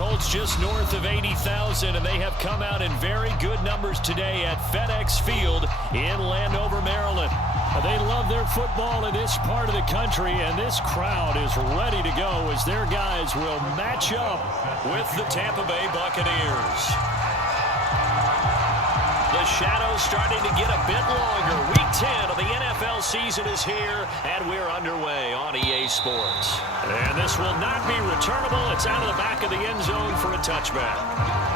holds just north of 80,000, and they have come out in very good numbers today at FedEx Field in Landover, Maryland. They love their football in this part of the country, and this crowd is ready to go as their guys will match up with the Tampa Bay Buccaneers. The shadow's starting to get a bit longer. Week 10 of the NFL season is here, and we're underway on EA Sports. And this will not be returnable. It's out of the back of the end zone for a touchback.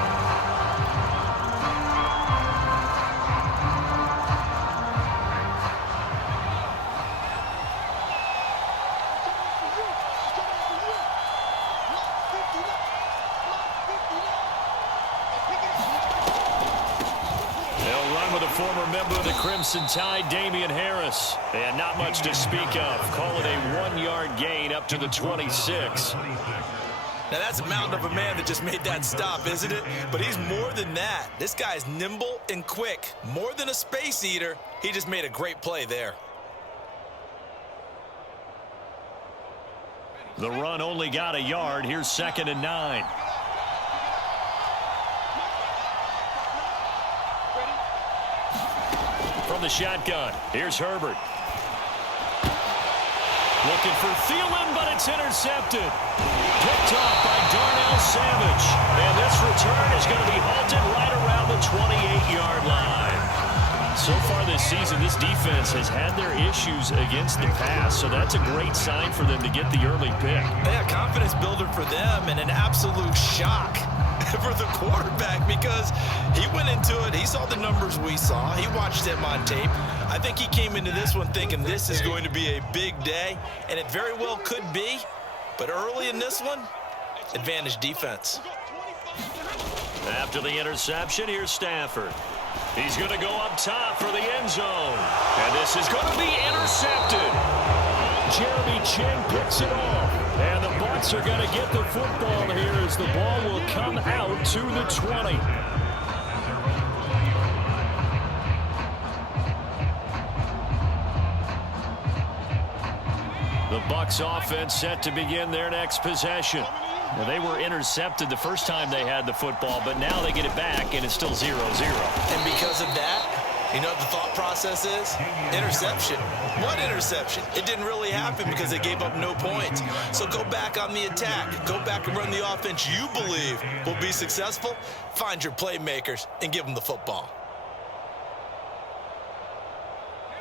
Former member of the Crimson Tide, Damian Harris. And not much to speak of. Call it a 1-yard gain up to the 26. Now that's a mountain of a man that just made that stop, isn't it? But he's more than that. This guy's nimble and quick. More than a space eater. He just made a great play there. The run only got a yard. Here's 2nd and 9. From the shotgun, here's Herbert. Looking for Thielen, but it's intercepted. Picked off by Darnell Savage. And this return is going to be halted right around the 28-yard line. So far this season, this defense has had their issues against the pass, so that's a great sign for them to get the early pick. Yeah, confidence builder for them and an absolute shock for the quarterback because he went into it. He saw the numbers we saw. He watched them on tape. I think he came into this one thinking this is going to be a big day, and it very well could be. But early in this one, advantage defense. After the interception, here's Stafford. He's going to go up top for the end zone. And this is going to be intercepted. Jeremy Chin picks it off. And the Bucs are going to get the football here as the ball will come out to the 20. The Bucs offense set to begin their next possession. Now, they were intercepted the first time they had the football, but now they get it back, and it's still 0-0. And because of that, you know what the thought process is? Interception. What interception? It didn't really happen because they gave up no points. So go back on the attack. Go back and run the offense you believe will be successful. Find your playmakers and give them the football.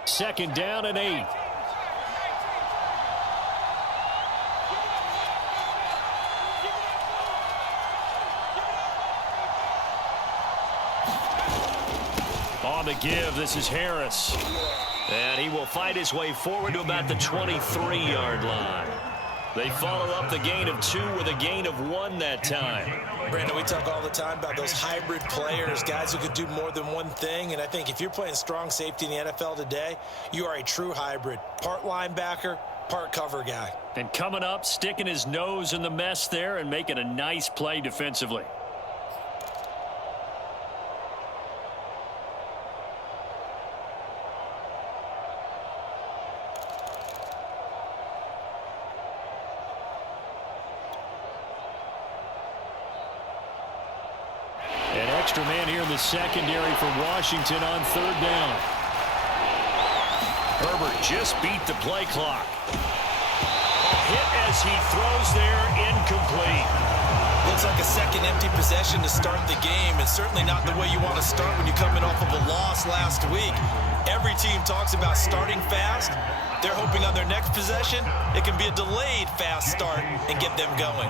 2nd down and 8. On the give, this is Harris. And he will fight his way forward to about the 23-yard line. They follow up the gain of 2 with a gain of 1 that time. Brandon, we talk all the time about those hybrid players, guys who could do more than one thing. And I think if you're playing strong safety in the NFL today, you are a true hybrid. Part linebacker, part cover guy. And coming up, sticking his nose in the mess there and making a nice play defensively. Extra man here in the secondary for Washington on 3rd down. Herbert just beat the play clock. A hit as he throws there, incomplete. Looks like a second empty possession to start the game, and certainly not the way you want to start when you're coming off of a loss last week. Every team talks about starting fast. They're hoping on their next possession, it can be a delayed fast start and get them going.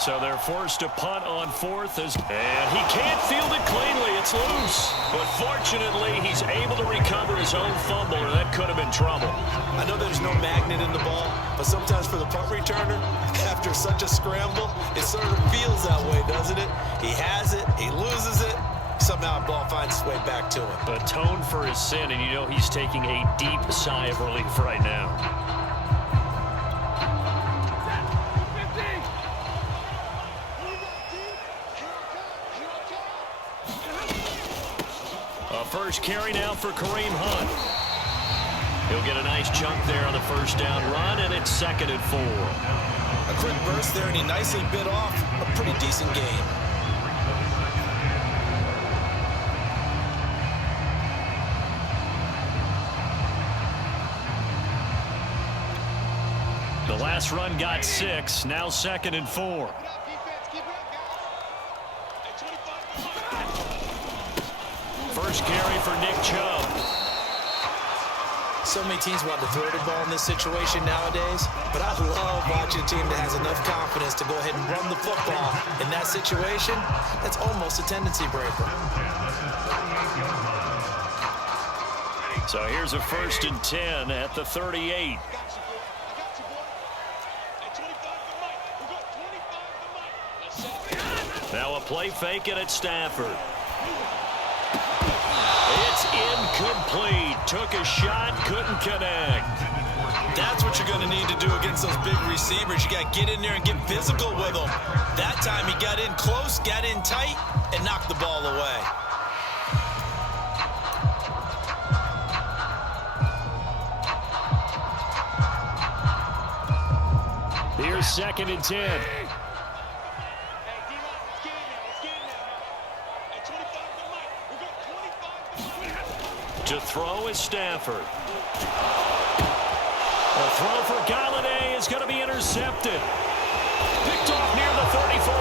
So they're forced to punt on 4th. And he can't field it cleanly. It's loose. But fortunately, he's able to recover his own fumble, or that could have been trouble. I know there's no magnet in the ball, but sometimes for the punt returner, after such a scramble, it sort of feels that way, doesn't it? He has it. He loses it. Somehow the ball finds its way back to him. Atone for his sin, and you know he's taking a deep sigh of relief right now. First carry now for Kareem Hunt. He'll get a nice chunk there on the first down run, and it's 2nd and 4. A quick burst there, and he nicely bit off a pretty decent gain. The last run got 6. Now 2nd and 4. First carry for Nick Chubb. So many teams want to throw the ball in this situation nowadays, but I love watching a team that has enough confidence to go ahead and run the football. In that situation, that's almost a tendency breaker. So here's a 1st and 10 at the 38. Now a play fake it at Stafford. It's incomplete. Took a shot, couldn't connect. That's what you're going to need to do against those big receivers. You got to get in there and get physical with them. That time he got in close, got in tight, and knocked the ball away. Here's 2nd and 10. To throw is Stafford. The throw for Galladay is going to be intercepted. Picked off near the 34.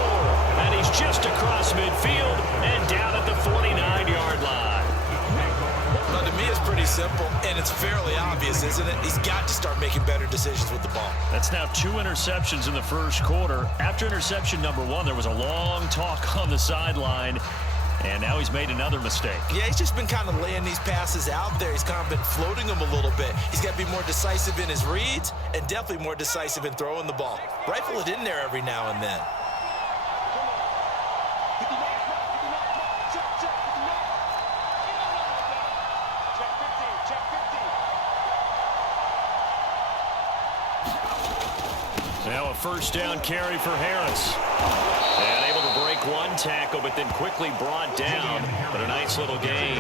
And he's just across midfield and down at the 49-yard line. Well, to me, it's pretty simple, and it's fairly obvious, isn't it? He's got to start making better decisions with the ball. That's now 2 interceptions in the first quarter. After interception number 1, there was a long talk on the sideline. And now he's made another mistake. Yeah, he's just been kind of laying these passes out there. He's kind of been floating them a little bit. He's got to be more decisive in his reads and definitely more decisive in throwing the ball. Rifle it in there every now and then. Now a 1st down carry for Harris. And able to break 1 tackle, but then quickly brought down. But a nice little gain.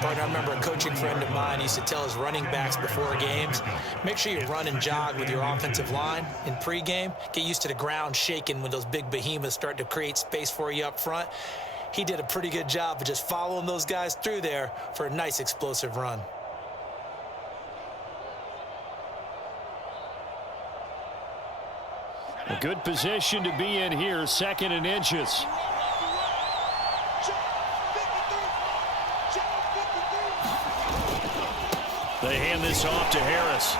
Partner, I remember a coaching friend of mine used to tell his running backs before games, make sure you run and jog with your offensive line in pregame. Get used to the ground shaking when those big behemoths start to create space for you up front. He did a pretty good job of just following those guys through there for a nice explosive run. A good position to be in here, 2nd and inches. They hand this off to Harris.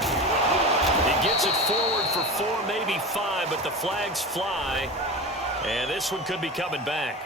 He gets it forward for 4, maybe 5, but the flags fly. And this one could be coming back.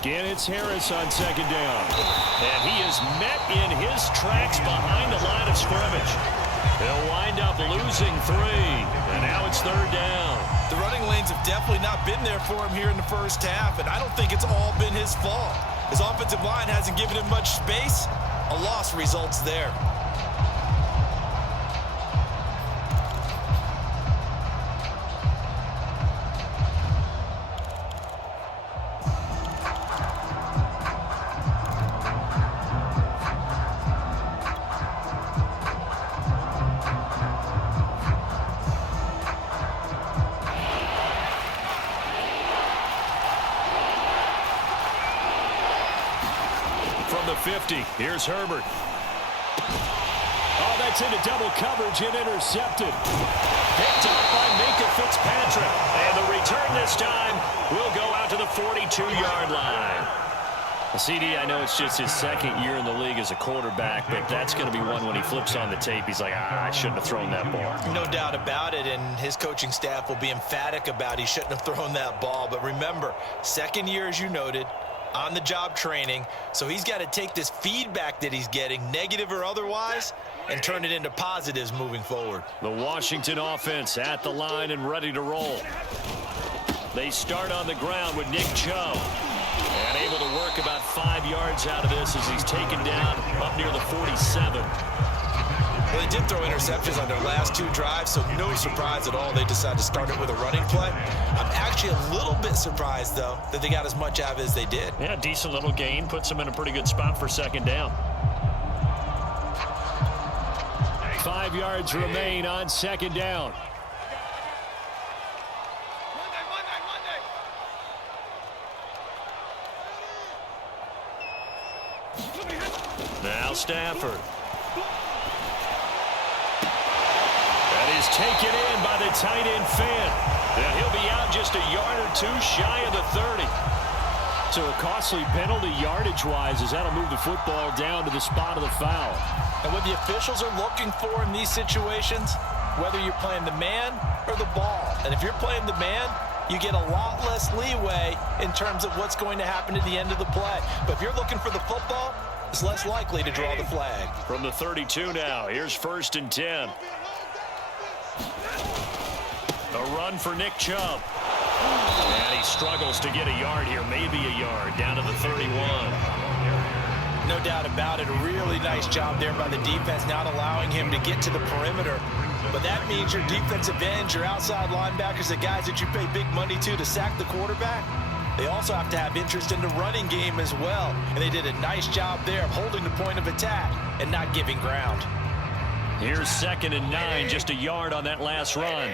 Again, it's Harris on 2nd down. And he is met in his tracks behind the line of scrimmage. He'll wind up losing 3. And now it's 3rd down. The running lanes have definitely not been there for him here in the first half, and I don't think it's all been his fault. His offensive line hasn't given him much space. A loss results there. From the 50, here's Herbert. Oh, that's into double coverage and intercepted. Picked up by Minka Fitzpatrick. And the return this time will go out to the 42-yard line. CD, I know it's just his second year in the league as a quarterback, but that's going to be one when he flips on the tape. He's like, I shouldn't have thrown that ball. No doubt about it, and his coaching staff will be emphatic about he shouldn't have thrown that ball. But remember, second year, as you noted, on-the-job training, so he's got to take this feedback that he's getting, negative or otherwise, and turn it into positives moving forward. The Washington offense at the line and ready to roll. They start on the ground with Nick Chubb. And able to work about 5 yards out of this as he's taken down up near the 47. Well, they did throw interceptions on their last 2 drives, so no surprise at all they decided to start it with a running play. I'm actually a little bit surprised, though, that they got as much out of it as they did. Yeah, decent little gain. Puts them in a pretty good spot for second down. 5 yards remain on second down. Now Stafford. That is taken in by the tight end Fant. And he'll be out just a yard or 2 shy of the 30. So a costly penalty yardage-wise as that'll move the football down to the spot of the foul. And what the officials are looking for in these situations, whether you're playing the man or the ball. And if you're playing the man, you get a lot less leeway in terms of what's going to happen at the end of the play. But if you're looking for the football, it's less likely to draw the flag. From the 32 now, here's 1st and 10. A run for Nick Chubb. And he struggles to get a yard here, maybe a yard, down to the 31. No doubt about it. A really nice job there by the defense, not allowing him to get to the perimeter. But that means your defensive ends, your outside linebackers, the guys that you pay big money to sack the quarterback, they also have to have interest in the running game as well. And they did a nice job there of holding the point of attack and not giving ground. Here's 2nd and 9, just a yard on that last run.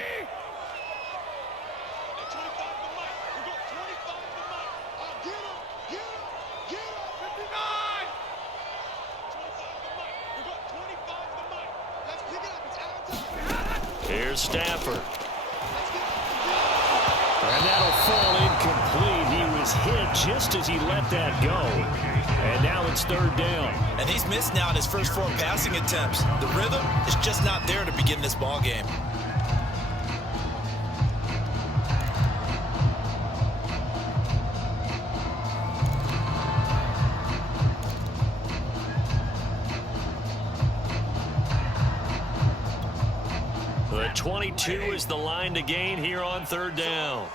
Here's Stafford. And that'll fall incomplete. He was hit just as he let that go. And now it's 3rd down. And he's missed now in his first 4 passing attempts. The rhythm is just not there to begin this ball game. The 22 is the line to gain here on 3rd down.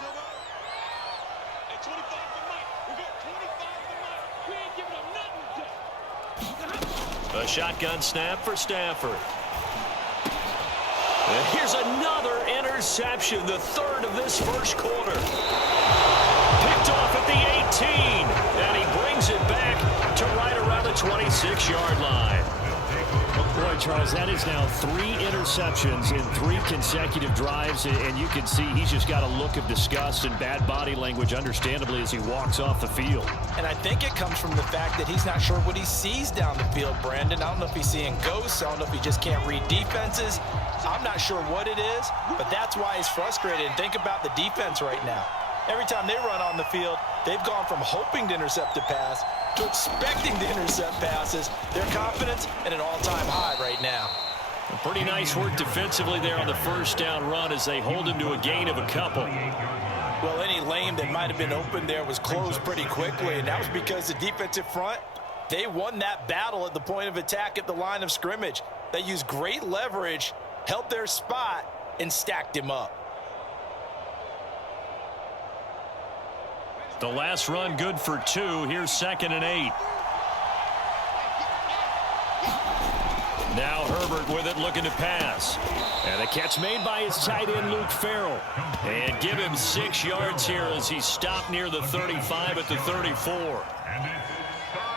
A shotgun snap for Stafford. And here's another interception, the 3rd of this first quarter. Picked off at the 18, and he brings it back to right around the 26-yard line. Boy, Charles, that is now 3 interceptions in 3 consecutive drives, and you can see he's just got a look of disgust and bad body language, understandably, as he walks off the field. And I think it comes from the fact that he's not sure what he sees down the field, Brandon. I don't know if he's seeing ghosts. I don't know if he just can't read defenses. I'm not sure what it is, but that's why he's frustrated. And think about the defense right now. Every time they run on the field, they've gone from hoping to intercept a pass to expecting to intercept passes. Their confidence at an all-time high right now. Pretty nice work defensively there on the 1st down run as they hold him to a gain of a couple. Well, any lane that might have been open there was closed pretty quickly, and that was because the defensive front, they won that battle at the point of attack at the line of scrimmage. They used great leverage, held their spot, and stacked him up. The last run good for 2. Here's 2nd and 8. Now Herbert with it, looking to pass. And the catch made by his tight end, Luke Farrell. And give him 6 yards here as he stopped near the 35 at the 34.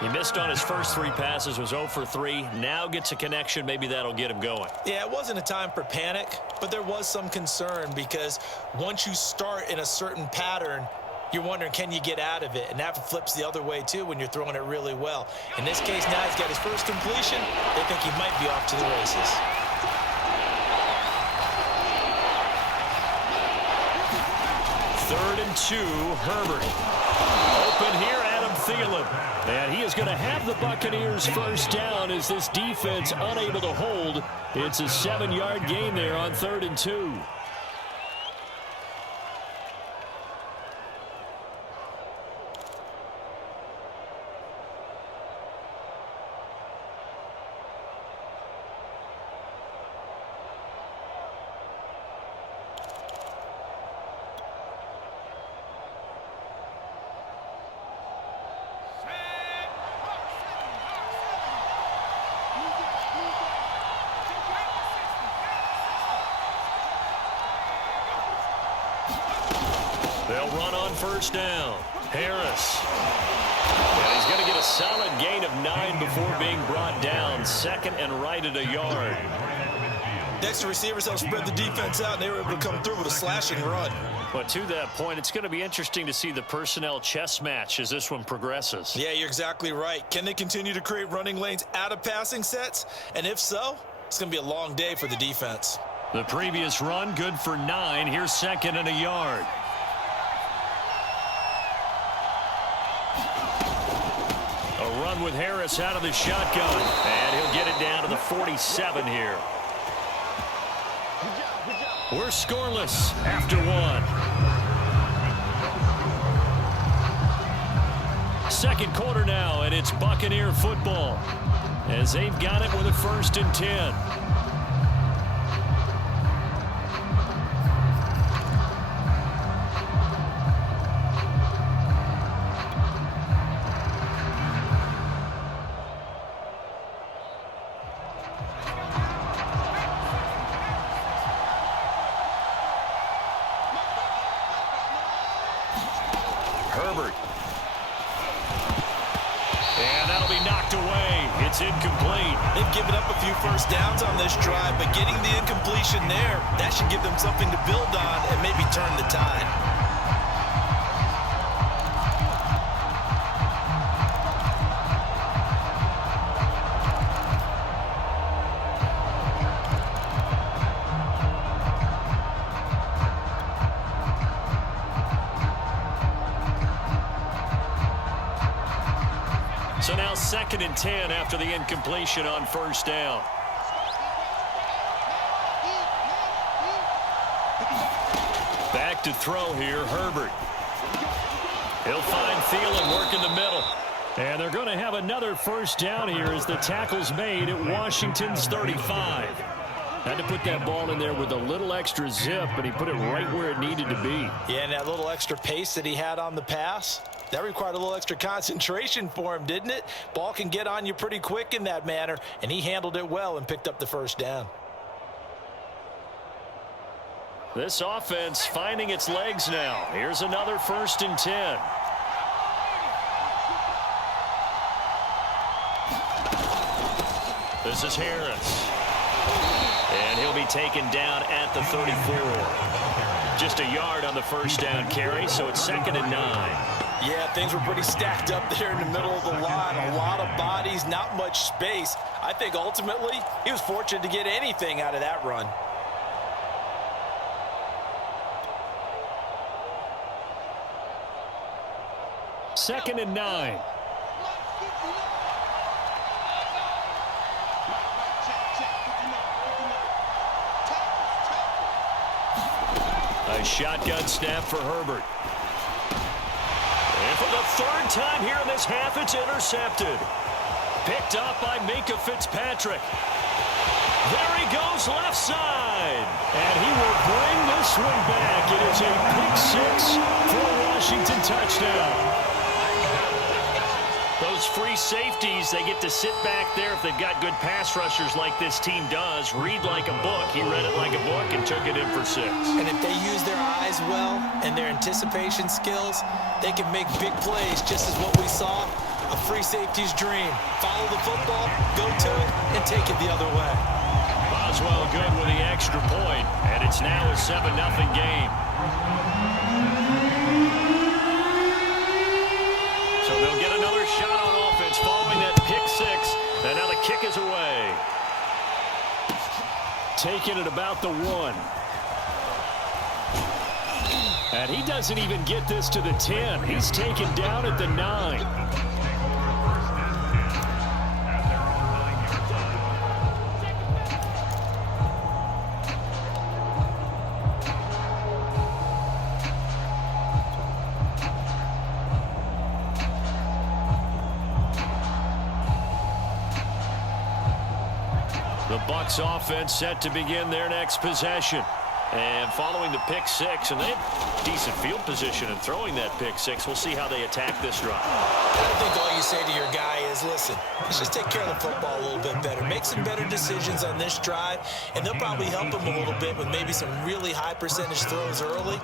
He missed on his first 3 passes, was 0 for 3. Now gets a connection. Maybe that'll get him going. Yeah, it wasn't a time for panic, but there was some concern because once you start in a certain pattern, you're wondering, can you get out of it? And that flips the other way, too, when you're throwing it really well. In this case, now he's got his first completion. They think he might be off to the races. 3rd and 2, Herbert. Open here, Adam Thielen. And he is going to have the Buccaneers first down as this defense unable to hold. It's a 7-yard gain there on 3rd and 2. They'll run on first down. Harris. And he's going to get a solid gain of 9 before being brought down. 2nd and right at a yard. Next, receivers help spread the defense out, and they were able to come through with a slashing run. But to that point, it's going to be interesting to see the personnel chess match as this one progresses. Yeah, you're exactly right. Can they continue to create running lanes out of passing sets? And if so, it's going to be a long day for the defense. The previous run, good for 9. Here's 2nd and a yard. A run with Harris out of the shotgun. And he'll get it down to the 47 here. We're scoreless after 1. Second quarter now, and it's Buccaneer football as they've got it with a 1st and 10. Herbert. And that'll be knocked away. It's incomplete. They've given up a few first downs on this drive, but getting the incompletion there, that should give them something to build on and maybe turn the tide. So now 2nd and 10 after the incompletion on first down. Back to throw here, Herbert. He'll find Thielen working the middle. And they're going to have another first down here as the tackle's made at Washington's 35. Had to put that ball in there with a little extra zip, but he put it right where it needed to be. Yeah, and that little extra pace that he had on the pass, that required a little extra concentration for him, didn't it? Ball can get on you pretty quick in that manner, and he handled it well and picked up the first down. This offense finding its legs now. Here's another 1st and 10. This is Harris. And he'll be taken down at the 34. Just a yard on the first down carry, so it's 2nd and 9. Yeah, things were pretty stacked up there in the middle of the line. A lot of bodies, not much space. I think ultimately he was fortunate to get anything out of that run. Second and 9. A shotgun snap for Herbert. And for the 3rd time here in this half, it's intercepted. Picked up by Minkah Fitzpatrick. There he goes left side. And he will bring this one back. It is a pick 6 for a Washington touchdown. Those free safeties, they get to sit back there if they've got good pass rushers like this team does. Read like a book. He read it like a book and took it in for 6. And if they use their eyes well and their anticipation skills, they can make big plays, just as what we saw, a free safety's dream. Follow the football, go to it, and take it the other way. Boswell good with the extra point, and it's now a 7-0 game. So they'll get another shot on offense following that pick 6, and now the kick is away. Taken at about the 1. And he doesn't even get this to the 10. He's taken down at the 9. The BUCS offense set to begin their next possession. And following the pick six, and they have decent field position in throwing that pick six. We'll see how they attack this drive. I think all you say to your guy is, listen, let's just take care of the football a little bit better. Make some better decisions on this drive, and they'll probably help him a little bit with maybe some really high percentage throws early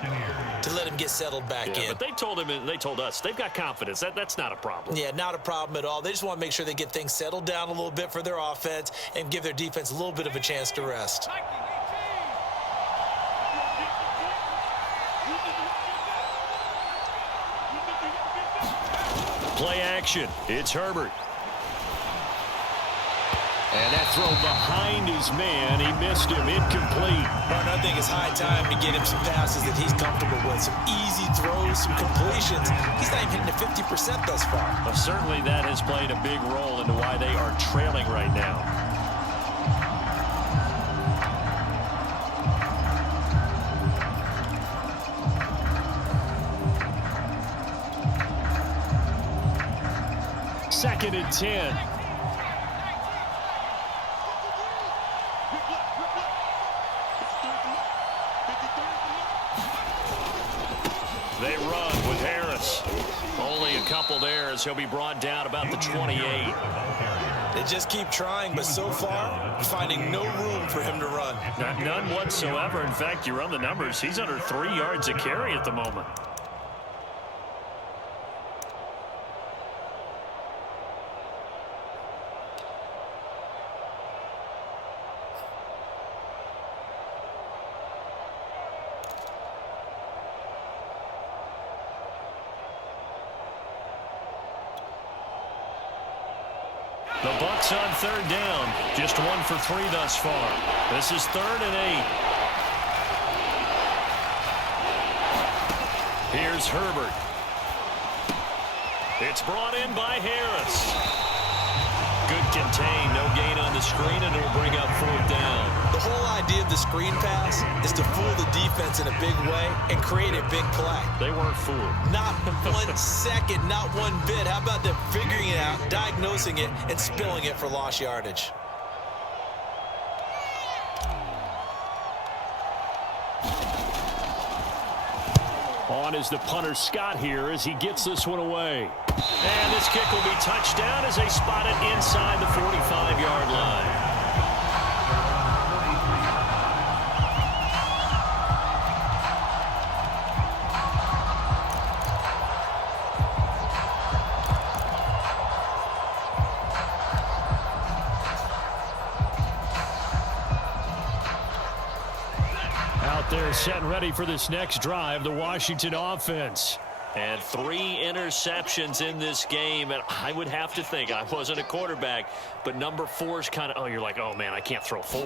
to let him get settled back in. But they told him, and they told us, they've got confidence. That's not a problem. Yeah, not a problem at all. They just want to make sure they get things settled down a little bit for their offense and give their defense a little bit of a chance to rest. Play action. It's Herbert. And that throw behind his man. He missed him. Incomplete. Martin, I think it's high time to get him some passes that he's comfortable with. Some easy throws, some completions. He's not even hitting the 50% thus far. Well, certainly that has played a big role into why they are trailing right now. Second and 10. They run with Harris. Only a couple there as he'll be brought down about the 28. They just keep trying, but so far, finding no room for him to run. None whatsoever. In fact, you run the numbers. He's under 3 yards a carry at the moment. The BUCS on third down. Just 1 for 3 thus far. This is 3rd and 8. Here's Herbert. It's brought in by Harris. Good contain. No gain on the screen, and it'll bring up 4th down. The whole idea of the screen pass is to fool the defense in a big way and create a big play. They weren't fooled. Not 1 second, not 1 bit. How about them figuring it out, diagnosing it, and spilling it for lost yardage? On is the punter Scott here as he gets this one away. And this kick will be touchdown as they spot it inside the 45-yard line. They're set and ready for this next drive, the Washington offense. And 3 interceptions in this game, and I would have to think, I wasn't a quarterback, but number 4 is kind of, oh, you're like, oh, man, I can't throw 4.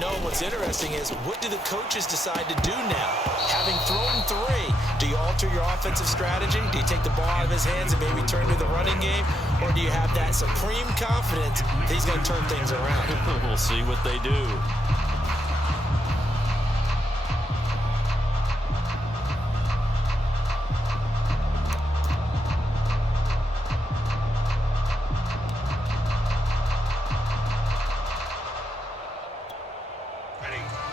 No, what's interesting is, what do the coaches decide to do now? Having thrown 3, do you alter your offensive strategy? Do you take the ball out of his hands and maybe turn to the running game? Or do you have that supreme confidence that he's going to turn things around? We'll see what they do.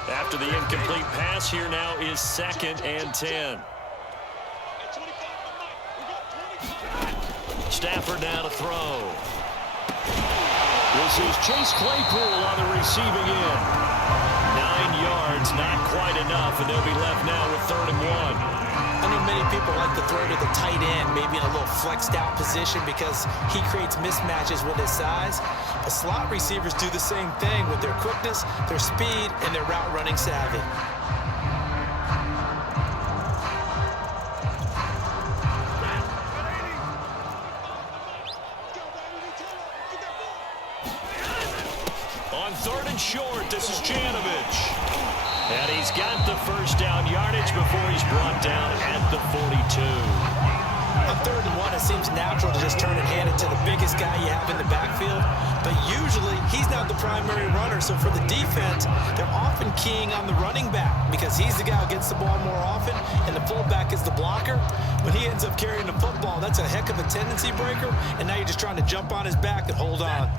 After the incomplete pass, here now is 2nd and 10. Stafford now to throw. This is Chase Claypool on the receiving end. 9 yards, not quite enough, and they'll be left now with 3rd and 1. I know many people like to throw to the tight end, maybe in a little flexed out position because he creates mismatches with his size. But slot receivers do the same thing with their quickness, their speed, and their route running savvy. On 3rd and short, this is Janovich. And he he's got the first down yardage before he's brought down at the 42. On 3rd and 1, it seems natural to just turn and hand it to the biggest guy you have in the backfield. But usually, he's not the primary runner. So for the defense, they're often keying on the running back because he's the guy who gets the ball more often, and the fullback is the blocker. When he ends up carrying the football, that's a heck of a tendency breaker, and now you're just trying to jump on his back and hold on.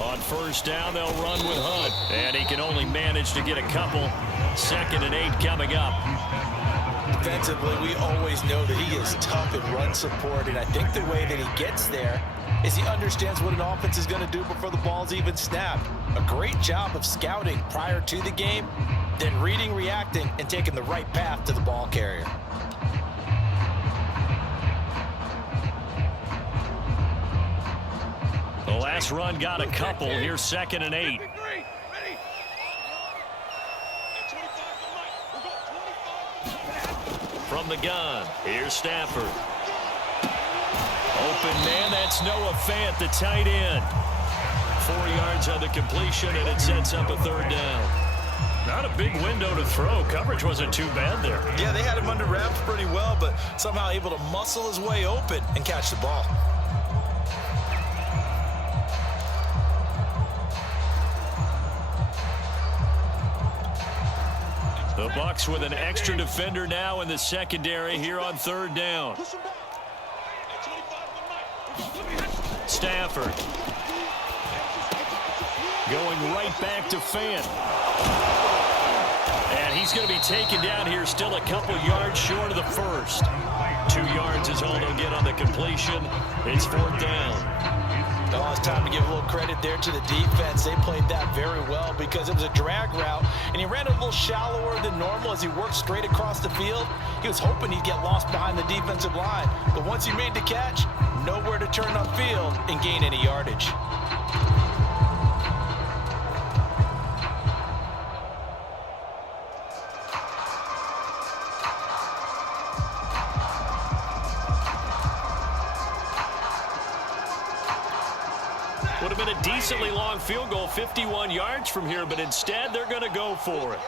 On first down, they'll run with Hunt, and he can only manage to get a couple. 2nd and 8 coming up. Defensively, we always know that he is tough in run support, and I think the way that he gets there is he understands what an offense is going to do before the ball's even snapped. A great job of scouting prior to the game, then reading, reacting, and taking the right path to the ball carrier. The last run got a couple. Here's 2nd and 8. From the gun, here's Stafford. Open man, that's Noah Fant, the tight end. 4 yards on the completion, and it sets up a 3rd down. Not a big window to throw. Coverage wasn't too bad there. Yeah, they had him under wraps pretty well, but somehow able to muscle his way open and catch the ball. The Bucs with an extra defender now in the secondary here on 3rd down. Stafford. Going right back to Fant. And he's going to be taken down here, still a couple yards short of the first. 2 yards is all they'll get on the completion. It's 4th down. Oh, it's time to give a little credit there to the defense. They played that very well because it was a drag route, and he ran a little shallower than normal as he worked straight across the field. He was hoping he'd get lost behind the defensive line, but once he made the catch, nowhere to turn upfield and gain any yardage. Would have been a decently long field goal, 51 yards from here, but instead they're going to go for it.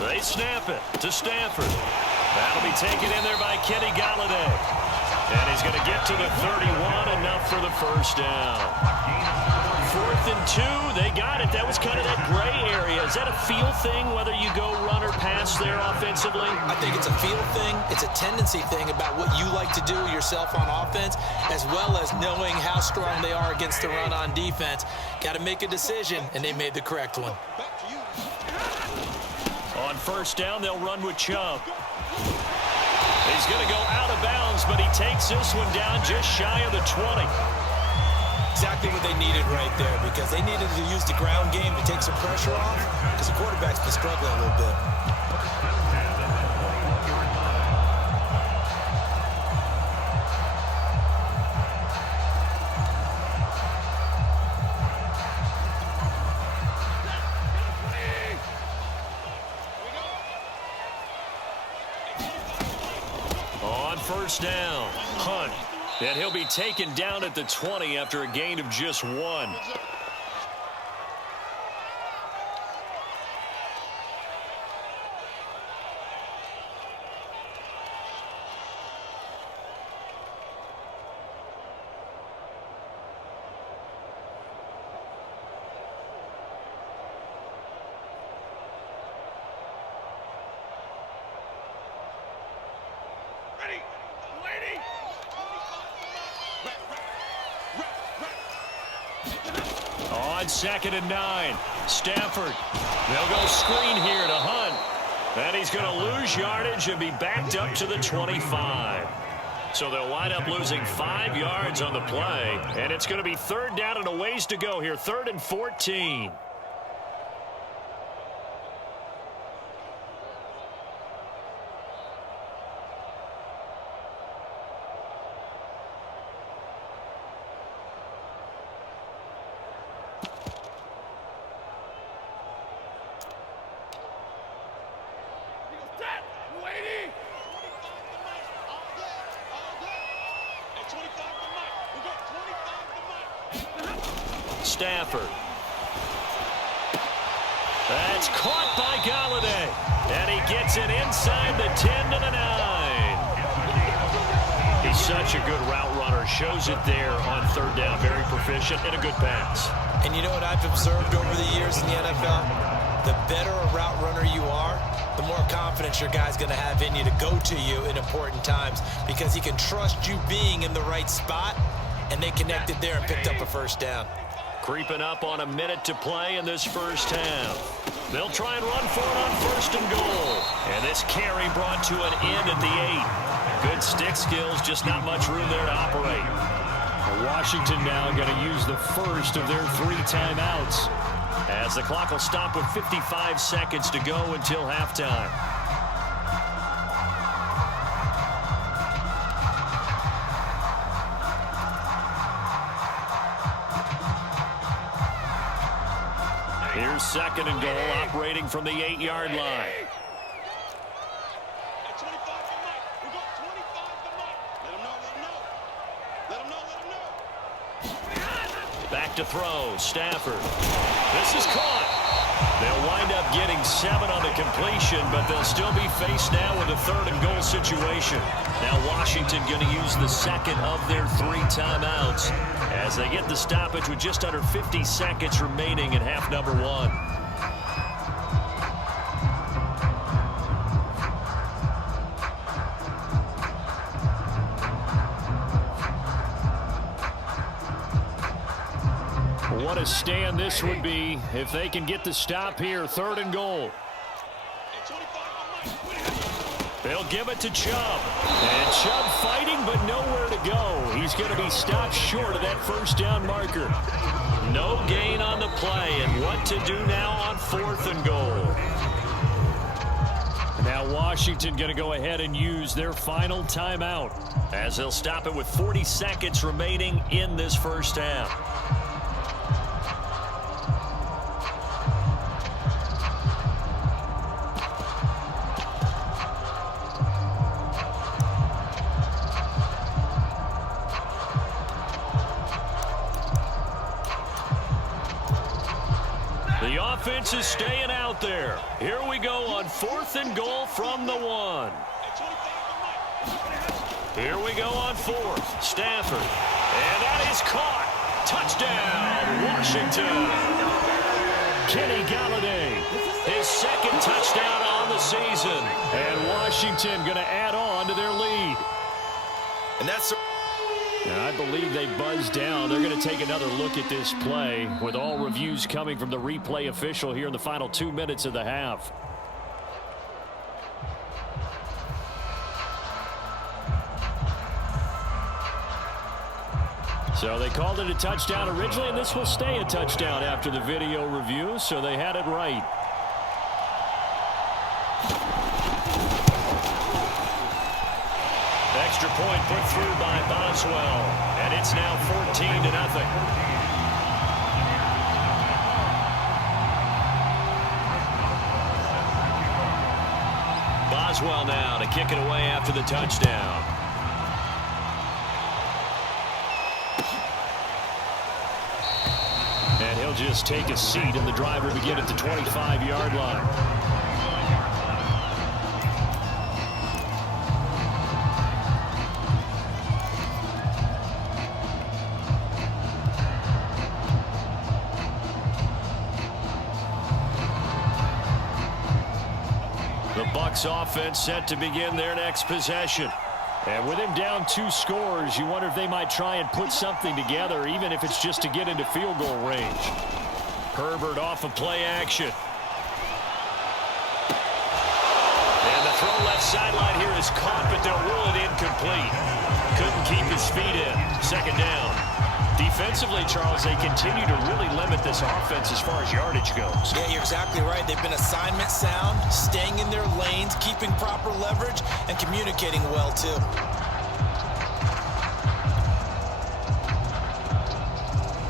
They snap it to Stafford. That'll be taken in there by Kenny Galladay. And he's going to get to the 31, enough for the first down. 4th and 2, they got it. That was kind of that gray area. Is that a feel thing, whether you go run or pass there offensively? I think it's a feel thing. It's a tendency thing about what you like to do yourself on offense, as well as knowing how strong they are against the run on defense. Got to make a decision, and they made the correct one. On first down, they'll run with Chubb. He's going to go out of bounds, but he takes this one down just shy of the 20. Exactly what they needed right there, because they needed to use the ground game to take some pressure off, because the quarterback's been struggling a little bit. On first down, Hunt. And he'll be taken down at the 20 after a gain of just 1. On 2nd and 9, Stafford. They'll go screen here to Hunt. And he's going to lose yardage and be backed up to the 25. So they'll wind up losing 5 yards on the play. And it's going to be 3rd down and a ways to go here. 3rd and 14. Stafford. That's caught by Galladay. And he gets it inside the 10 to the 9. He's such a good route runner. Shows it there on third down. Very proficient and a good pass. And you know what I've observed over the years in the NFL? The better a route runner you are, the more confidence your guy's going to have in you to go to you in important times, because he can trust you being in the right spot, and they connected there and picked up a first down. Creeping up on a minute to play in this first half. They'll try and run for it on first and goal. And this carry brought to an end at the 8. Good stick skills, just not much room there to operate. Washington now going to use the first of their 3 timeouts. As the clock will stop with 55 seconds to go until halftime. Here's second and goal, operating from the 8-yard line. Back to throw, Stafford. This is caught. They'll wind up getting 7 on the completion, but they'll still be faced now with a third and goal situation. Now Washington going to use the second of their 3 timeouts as they get the stoppage with just under 50 seconds remaining in half number 1. What a stand this would be if they can get the stop here. Third and goal. They'll give it to Chubb. And Chubb fighting, but nowhere to go. He's going to be stopped short of that first down marker. No gain on the play, and what to do now on fourth and goal. Now Washington going to go ahead and use their final timeout, as they'll stop it with 40 seconds remaining in this first half. The offense is staying out there. Here we go on fourth and goal from the 1. Here we go on fourth. Stafford. And that is caught. Touchdown, Washington. Kenny Galladay, His second touchdown on the season. and Washington going to add on to their lead. And that's... Now, I believe they buzzed down. They're going to take another look at this play, with all reviews coming from the replay official here in the final 2 minutes of the half. So they called it a touchdown originally, and this will stay a touchdown after the video review, so they had it right. Extra point put through by Boswell, and it's now 14-0. Boswell now to kick it away after the touchdown. And he'll just take a seat, and the drive will begin at the 25-yard line. The BUCS offense set to begin their next possession. And with him down 2 scores, you wonder if they might try and put something together, even if it's just to get into field goal range. Herbert off of play action. And the throw left sideline here is caught, but they'll rule it incomplete. Couldn't keep his feet in. Second down. Defensively, Charles, they continue to really limit this offense as far as yardage goes. Yeah, you're exactly right. They've been assignment sound, staying in their lanes, keeping proper leverage, and communicating well, too.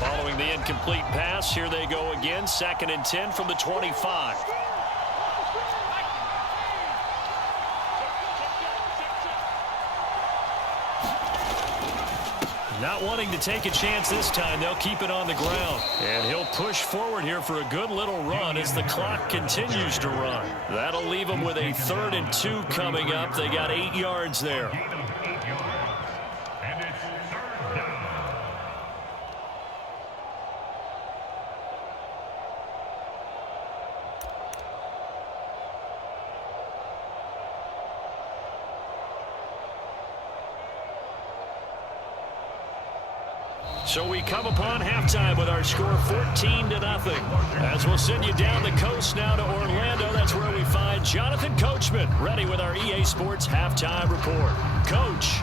Following the incomplete pass, here they go again. 2nd and 10 from the 25. not wanting to take a chance this time. They'll keep it on the ground. And he'll push forward here for a good little run as the clock continues to run. That'll leave them with a 3rd and 2 coming up. They got 8 yards there. So we come upon halftime with our score 14-0. As we'll send you down the coast now to Orlando, that's where we find Jonathan Coachman ready with our EA Sports halftime report. Coach.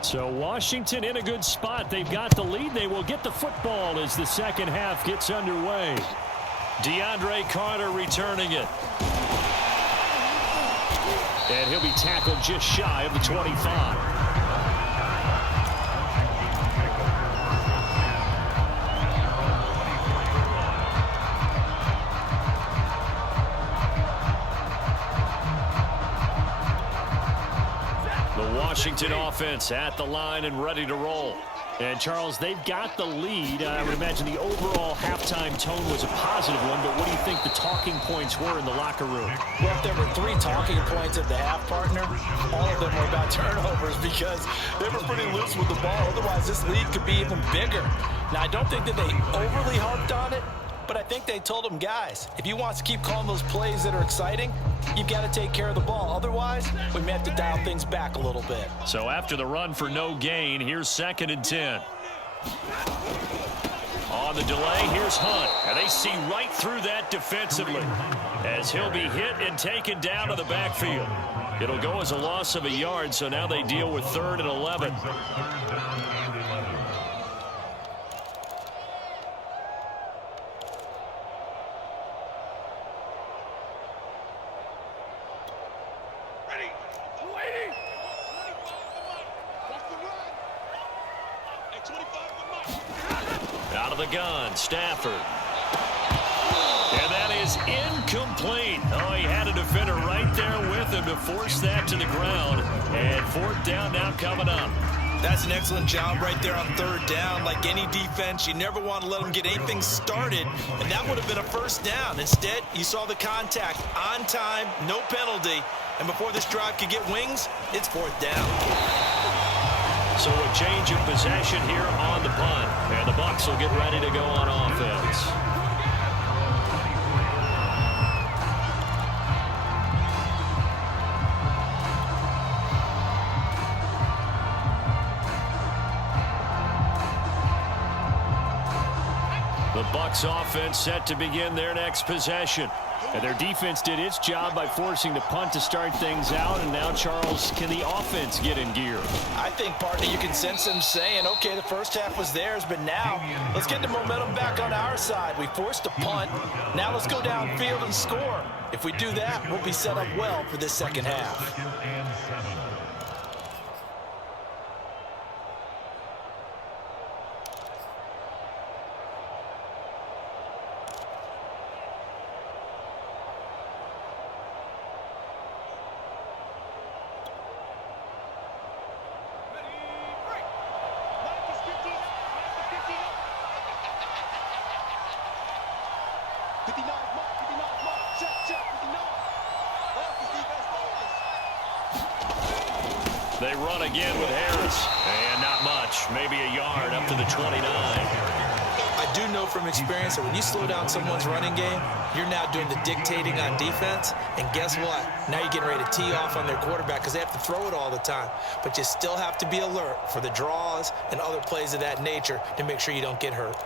So Washington in a good spot. They've got the lead. They will get the football as the second half gets underway. DeAndre Carter returning it. And he'll be tackled just shy of the 25. Washington offense at the line and ready to roll. And, Charles, they've got the lead. I would imagine the overall halftime tone was a positive one, but what do you think the talking points were in the locker room? Well, if there were 3 talking points at the half, partner, all of them were about turnovers because they were pretty loose with the ball. Otherwise, this lead could be even bigger. Now, I don't think that they overly harped on it, but I think they told them, guys, if you want to keep calling those plays that are exciting, you've got to take care of the ball. Otherwise, we may have to dial things back a little bit. So after the run for no gain, here's 2nd and 10. On the delay, here's Hunt. And they see right through that defensively as he'll be hit and taken down to the backfield. It'll go as a loss of a yard, so now they deal with 3rd and 11. Out of the gun, Stafford. And that is incomplete. Oh, he had a defender right there with him to force that to the ground. And 4th down now coming up. That's an excellent job right there on 3rd down. Like any defense, you never want to let them get anything started, and that would have been a 1st down. Instead, you saw the contact on time, no penalty, and before this drive could get wings, it's 4th down. So a change of possession here on the punt, and the Bucs will get ready to go on offense. The Bucs offense set to begin their next possession. And their defense did its job by forcing the punt to start things out. And now, Charles, can the offense get in gear? I think, partner, you can sense them saying, okay, the first half was theirs, but now let's get the momentum back on our side. We forced a punt. Now let's go downfield and score. If we do that, we'll be set up well for this second half. They run again with Harris. And not much. Maybe a yard up to the 29. I do know from experience that when you slow down someone's running game, you're now doing the dictating on defense. And guess what? Now you're getting ready to tee off on their quarterback because they have to throw it all the time. But you still have to be alert for the draws and other plays of that nature to make sure you don't get hurt.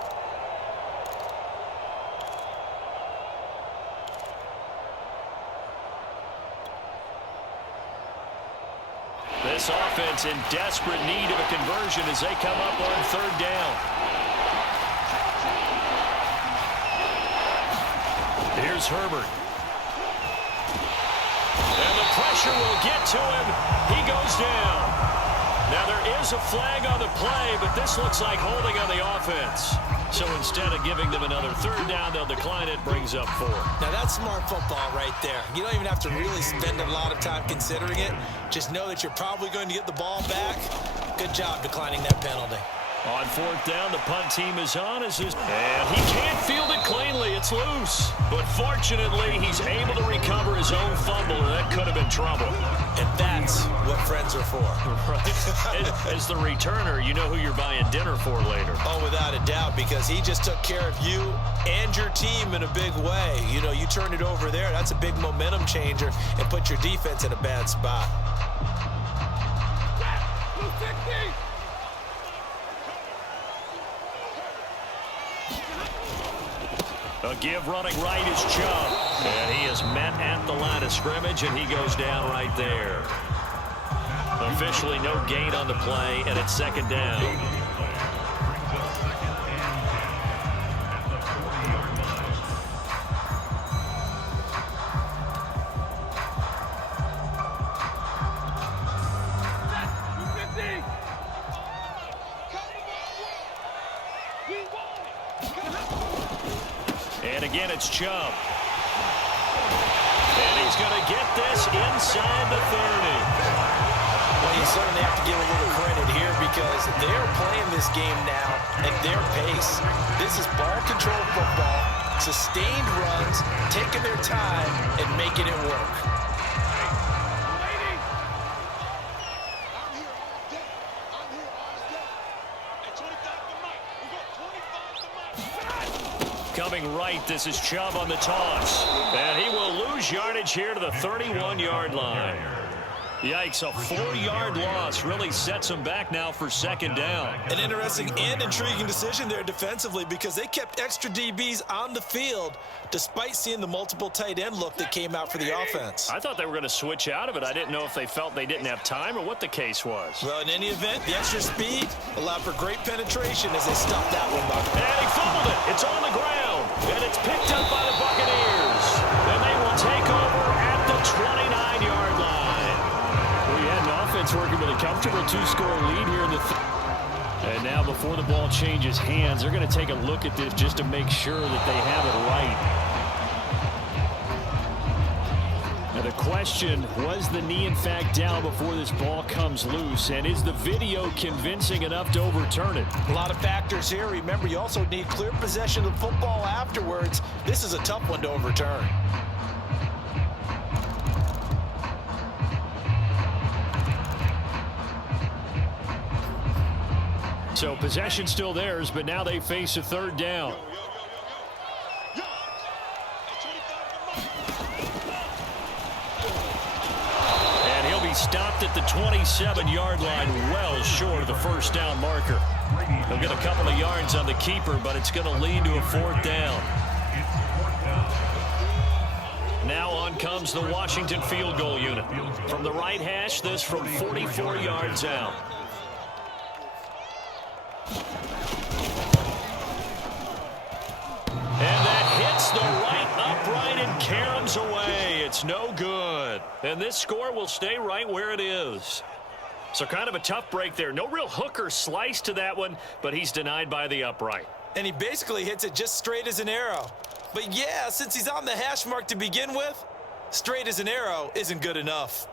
This offense in desperate need of a conversion as they come up on 3rd down. Here's Herbert. pressure will get to him. He goes down. Now there is a flag on the play, but this looks like holding on the offense. So instead of giving them another third down, they'll decline it, brings up 4. Now that's smart football right there. You don't even have to really spend a lot of time considering it. Just know that you're probably going to get the ball back. Good job declining that penalty. On 4th down, the punt team is on. And he can't field it cleanly. It's loose. But fortunately, he's able to recover his own fumble, and that could have been trouble. And that's what friends are for. Right. As the returner, you know who you're buying dinner for later. Oh, without a doubt, because he just took care of you and your team in a big way. You know, you turn it over there. That's a big momentum changer and put your defense in a bad spot. A give running right is Chubb. And he is met at the line of scrimmage, and he goes down right there. Officially no gain on the play, and it's 2nd down. And again, it's Chubb. And he's going to get this inside the 30. Well, you certainly have to give a little credit here because they're playing this game now at their pace. This is ball control football, sustained runs, taking their time and making it work. Coming right, this is Chubb on the toss. And he will lose yardage here to the 31-yard line. Yikes, a 4-yard loss really sets him back now for 2nd down. An interesting and intriguing decision there defensively because they kept extra DBs on the field despite seeing the multiple tight end look that came out for the offense. I thought they were going to switch out of it. I didn't know if they felt they didn't have time or what the case was. Well, in any event, the extra speed allowed for great penetration as they stuffed that one, Buck. And he fumbled it. It's on the ground. And it's picked up by the Buccaneers. And they will take over at the 29-yard line. We had an offense working with a comfortable 2-score lead here in the and now before the ball changes hands, they're going to take a look at this just to make sure that they have it right. Now the question, was the knee in fact down before this ball comes loose? And is the video convincing enough to overturn it? A lot of factors here. Remember, you also need clear possession of football afterwards. This is a tough one to overturn. So possession still theirs, but now they face a 3rd down. And he'll be stopped at the 27-yard line, well short of the 1st down marker. He'll get a couple of yards on the keeper, but it's going to lead to a 4th down. Now on comes the Washington field goal unit. From the right hash, this from 44 yards out. And that hits the right upright and caroms away. It's no good. And this score will stay right where it is. So kind of a tough break there. No real hook or slice to that one, but he's denied by the upright. And he basically hits it just straight as an arrow. But yeah, since he's on the hash mark to begin with, straight as an arrow isn't good enough.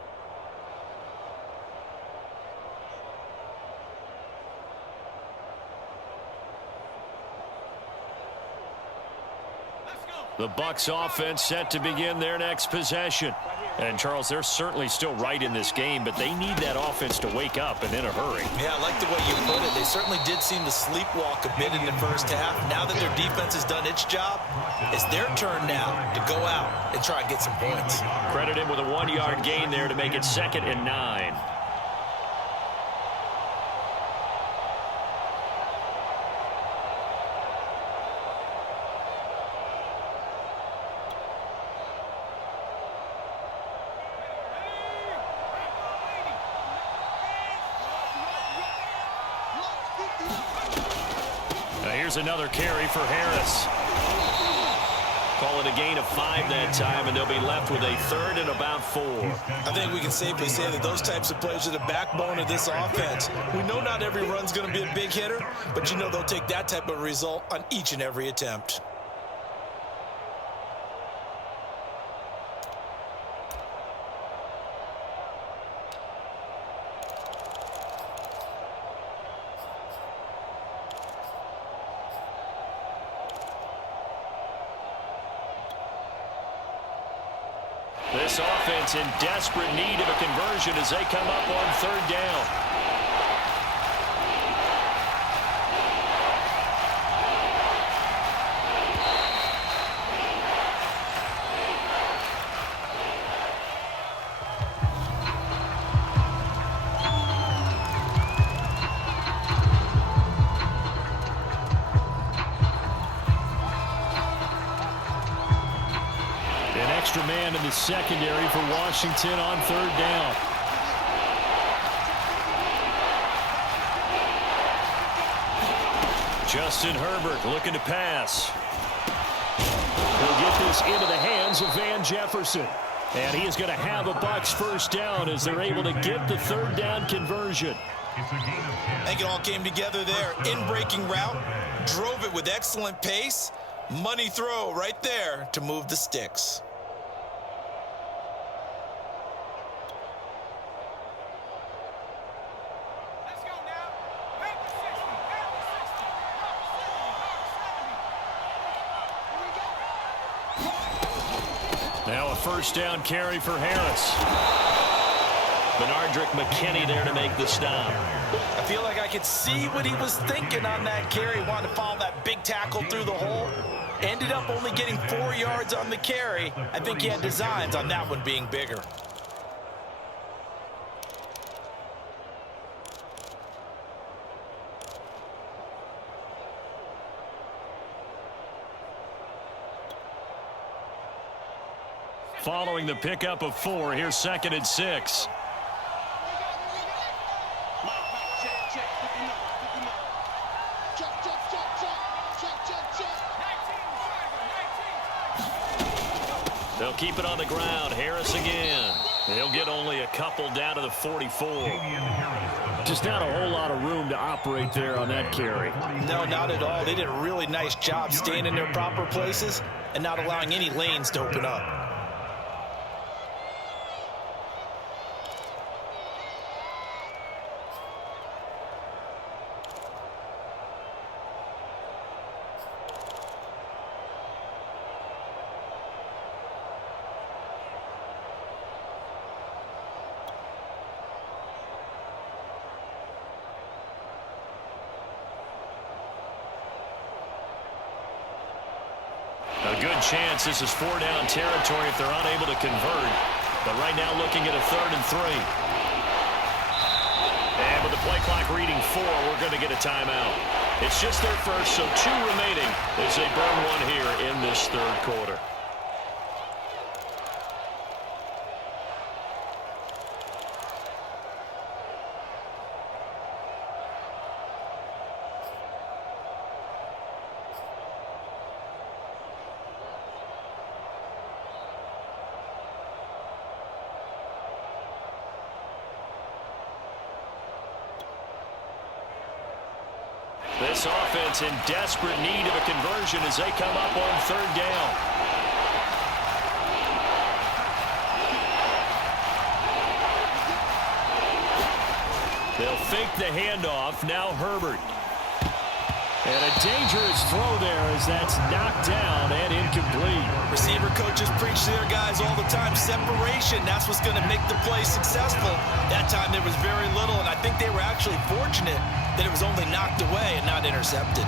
The Bucs offense set to begin their next possession. And, Charles, they're certainly still right in this game, but they need that offense to wake up and in a hurry. Yeah, I like the way you put it. They certainly did seem to sleepwalk a bit in the first half. Now that their defense has done its job, it's their turn now to go out and try and get some points. Credit him with a 1-yard gain there to make it 2nd and 9. Here's another carry for Harris. Call it a gain of 5 that time, and they'll be left with a third and about 4. I think we can safely say that those types of plays are the backbone of this offense. We know not every run's going to be a big hitter, but you know they'll take that type of result on each and every attempt. This offense in desperate need of a conversion as they come up on 3rd down. Extra man in the secondary for Washington on 3rd down. Justin Herbert looking to pass. He'll get this into the hands of Van Jefferson. And he is going to have a BUCS first down as they're able to get the 3rd down conversion. I think it all came together there. In-breaking route, drove it with excellent pace. Money throw right there to move the sticks. Now a first down carry for Harris. Benardrick McKinney there to make the stop. I feel like I could see what he was thinking on that carry. Wanted to follow that big tackle through the hole. Ended up only getting 4 yards on the carry. I think he had designs on that one being bigger. Following the pickup of 4, here's 2nd and 6. They'll keep it on the ground. Harris again. They'll get only a couple down to the 44. Just not a whole lot of room to operate there on that carry. No, not at all. They did a really nice job staying in their proper places and not allowing any lanes to open up. A good chance this is 4-down territory if they're unable to convert. But right now looking at a 3rd and 3. And with the play clock reading 4, we're going to get a timeout. It's just their first, so 2 remaining as they burn one here in this 3rd quarter. This offense in desperate need of a conversion as they come up on 3rd down. They'll fake the handoff. Now Herbert. And a dangerous throw there as that's knocked down and incomplete. Receiver coaches preach to their guys all the time. Separation, that's what's going to make the play successful. That time there was very little, and I think they were actually fortunate that it was only knocked away and not intercepted.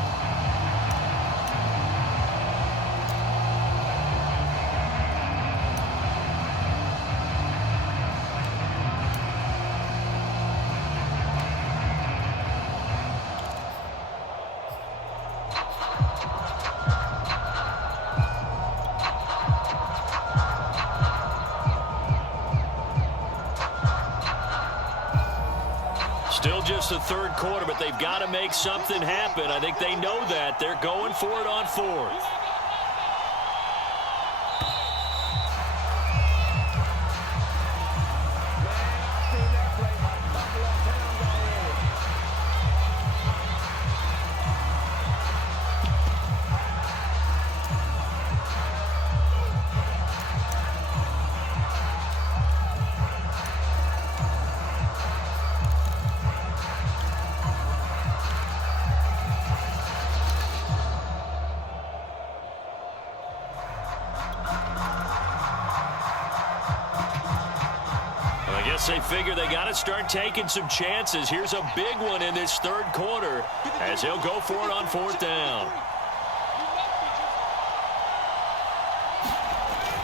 Still just the 3rd quarter, but they've got to make something happen. I think they know that. They're going for it on 4th. guess they figure they got to start taking some chances. Here's a big one in this third quarter as he'll go for it on fourth down.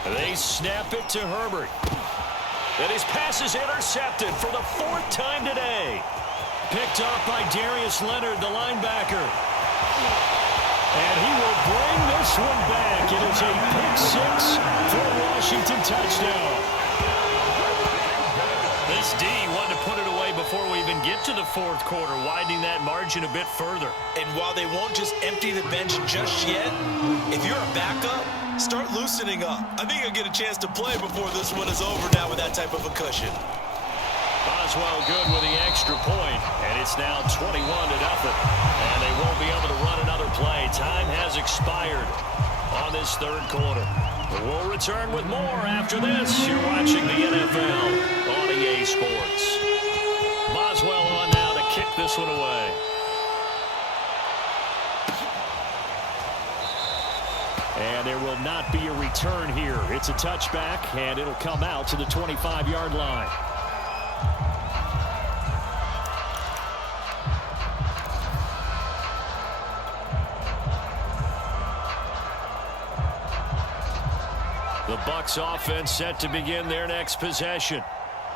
They snap it to Herbert. And his pass is intercepted for the fourth time today. Picked up by Darius Leonard, the linebacker. And he will bring this one back. It is a pick six for a Washington touchdown. This D wanted to put it away before we even get to the fourth quarter, widening that margin a bit further. And while they won't just empty the bench just yet, if you're a backup, start loosening up. I think you'll get a chance to play before this one is over now with that type of a cushion. Boswell good with the extra point, and it's now 21-0. And they won't be able to run another play. Time has expired on this third quarter. We'll return with more after this. You're watching the NFL on EA Sports. Boswell on now to kick this one away. And there will not be a return here. It's a touchback, and it'll come out to the 25-yard line. The BUCS offense set to begin their next possession.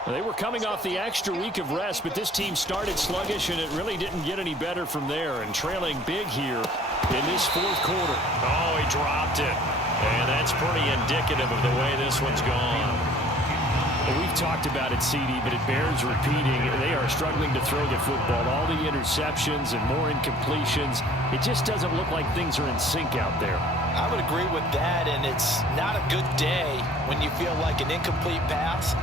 They were coming off the extra week of rest, but this team started sluggish, and it really didn't get any better from there. And trailing big here in this fourth quarter. Oh, he dropped it. And that's pretty indicative of the way this one's gone. Well, we've talked about it, CD, but it bears repeating. They are struggling to throw the football. All the interceptions and more incompletions. It just doesn't look like things are in sync out there. I would agree with that, and it's not a good day when you feel like an incomplete pass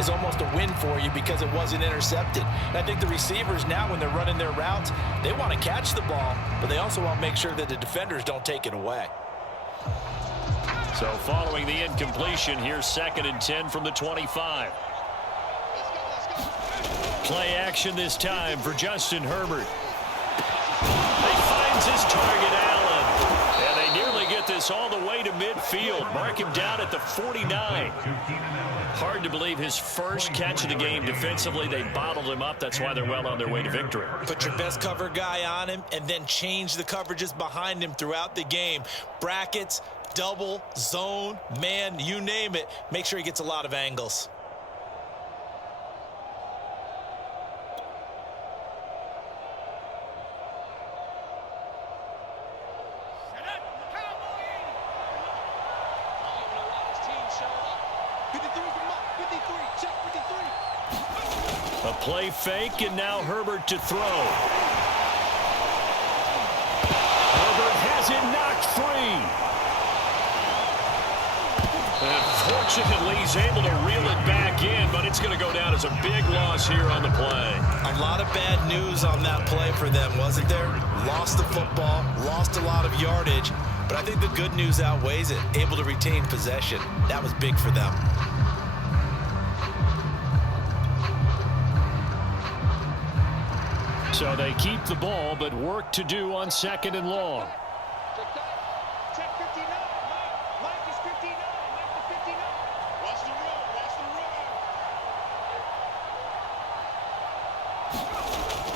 is almost a win for you because it wasn't intercepted. And I think the receivers now, when they're running their routes, they want to catch the ball, but they also want to make sure that the defenders don't take it away. So following the incompletion, here's 2nd and 10 from the 25. Play action this time for Justin Herbert. He finds his target, Allen. And they nearly get this all the way to midfield. Mark him down at the 49. Hard to believe his first catch of the game defensively. They bottled him up. That's why they're well on their way to victory. Put your best cover guy on him and then change the coverages behind him throughout the game. Brackets, double, zone, man, you name it. Make sure he gets a lot of angles. A play fake, and now Herbert to throw. Herbert has it knocked free. And fortunately, he's able to reel it back in, but it's going to go down as a big loss here on the play. A lot of bad news on that play for them, wasn't there? Lost the football, lost a lot of yardage, but I think the good news outweighs it. Able to retain possession. That was big for them. So they keep the ball, but work to do on 2nd and long. Check 59. Mike is 59. Mike is 59. Watch the run. Watch the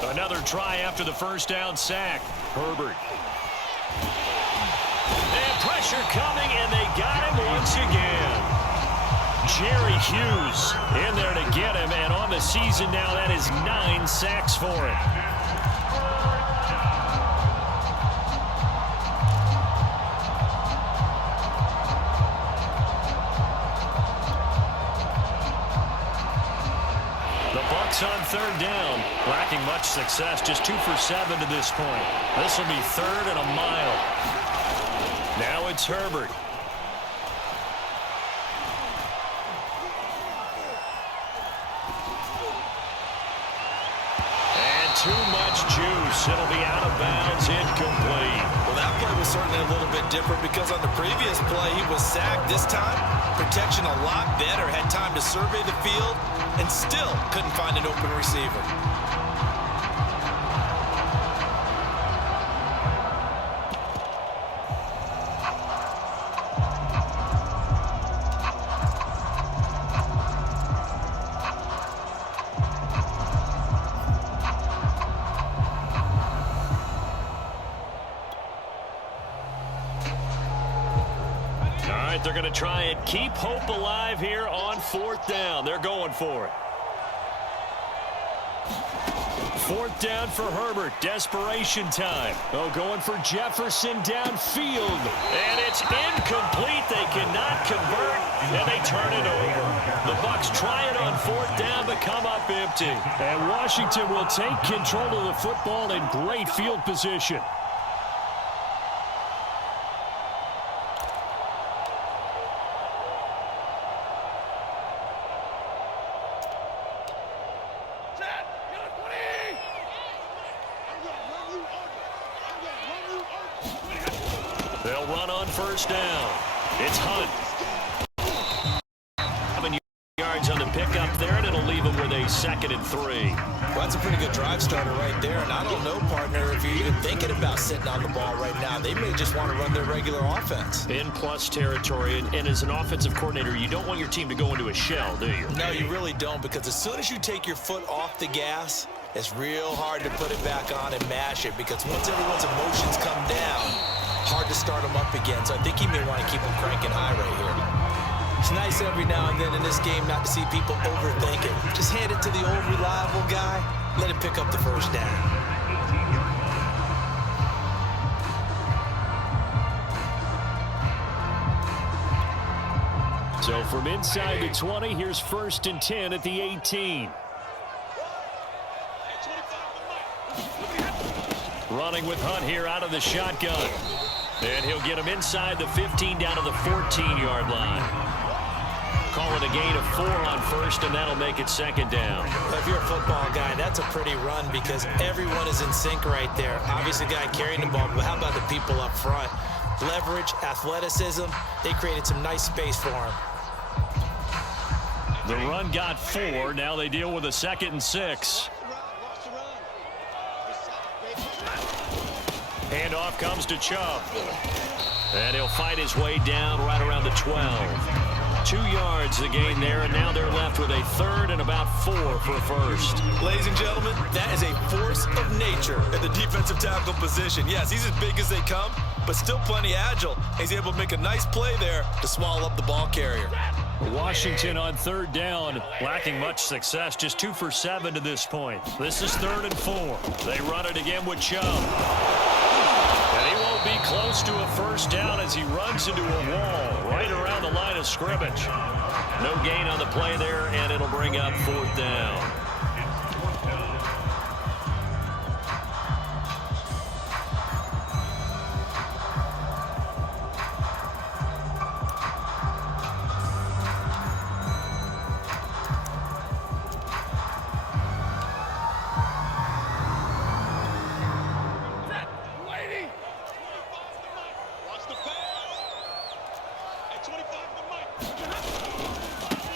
run. Another try after the first down sack. Herbert. And pressure coming, and they got him once again. Jerry Hughes in there to get him, and on the season now, that is 9 sacks for him. The BUCS on 3rd down, lacking much success, just 2 for 7 to this point. This will be 3rd and a mile. Now it's Herbert. Too much juice. It'll be out of bounds, incomplete. Well, that play was certainly a little bit different because on the previous play, he was sacked. This time, protection a lot better. Had time to survey the field and still couldn't find an open receiver. right, they're going to try and keep hope alive here on 4th down. They're going for it. 4th down for Herbert. Desperation time. Oh, going for Jefferson downfield. And it's incomplete. They cannot convert, and they turn it over. The Bucs try it on 4th down, but come up empty. And Washington will take control of the football in great field position. They'll run on 1st down. It's Hunt. 7 yards on the pickup there, and it'll leave them with a 2nd and 3. Well, that's a pretty good drive starter right there. And I don't know, partner, if you're even thinking about sitting on the ball right now. They may just want to run their regular offense. In plus territory, and as an offensive coordinator, you don't want your team to go into a shell, do you? No, you really don't, because as soon as you take your foot off the gas, it's real hard to put it back on and mash it, because once everyone's emotions come down, hard to start them up again. So I think he may want to keep them cranking high right here. It's nice every now and then in this game not to see people overthink it. Just hand it to the old reliable guy. Let him pick up the 1st down. So from inside the 20, here's 1st and 10 at the 18. Running with Hunt here out of the shotgun. And he'll get him inside the 15 down to the 14-yard line. Call it a gain of 4 on 1st, and that'll make it 2nd down. If you're a football guy, that's a pretty run because everyone is in sync right there. Obviously, the guy carrying the ball, but how about the people up front? Leverage, athleticism, they created some nice space for him. The run got 4. Now they deal with a 2nd and 6. Handoff comes to Chubb. And he'll fight his way down right around the 12. 2 yards the gain there, and now they're left with a 3rd and about 4 for 1st. Ladies and gentlemen, that is a force of nature at the defensive tackle position. Yes, he's as big as they come, but still plenty agile. He's able to make a nice play there to swallow up the ball carrier. Washington on 3rd down, lacking much success, just 2 for 7 to this point. This is 3rd and 4. They run it again with Chubb. And he won't be close to a 1st down as he runs into a wall right around the line of scrimmage. No gain on the play there, and it'll bring up 4th down.